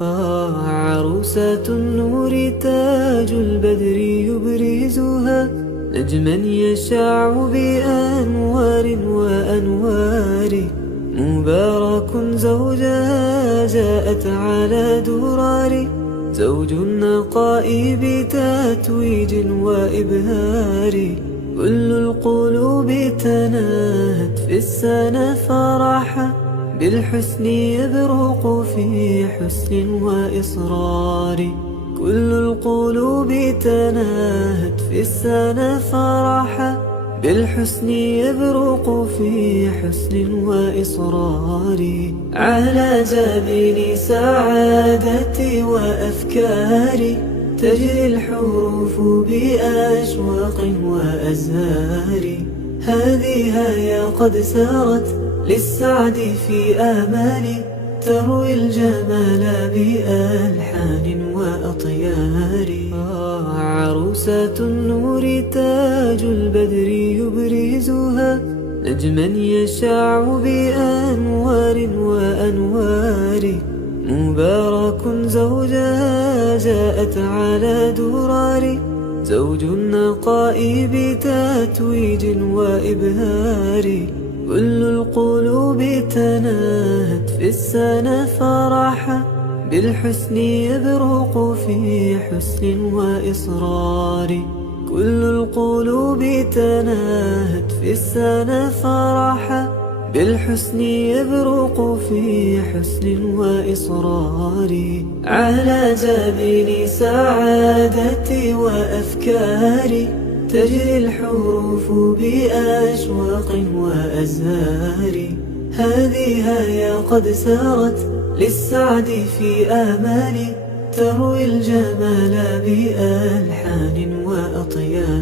عروسة النور تاج البدر يبرزها، نجما يشع بأنوار وأنوار. مبارك زوجها جاءت على درار، زوج النقاء بتتويج وإبهار. كل القلوب تناهت في السنة فرحا، بالحسن يبرق في حسن وإصرار. كل القلوب تناهت في السنة فرحا، بالحسن يبرق في حسن وإصرار. على جبين سعادتي وأفكاري، تجري الحروف بأشواق وأزهار. هذه هي قد سارت للسعد في آمالي، تروي الجمال بألحان وأطيار. عروسة النور تاج البدر يبرزها، نجما يشع بأنوار وأنوار. مبارك زوجها جاءت على درار، زوج النقاء بتتويج وإبهار. كل القلوب تناهت في السنة فرحا، بالحسن يبرق في حسن وإصرار. كل القلوب تناهت في السنة فرحا، بالحسن يبرق في حسن وإصرار. على جبين سعادتي وأفكاري، تجري الحروف بأشواق وأزهار. هذه هي قد سارت للسعد في آمالي، تروي الجمال بألحان وأطيار.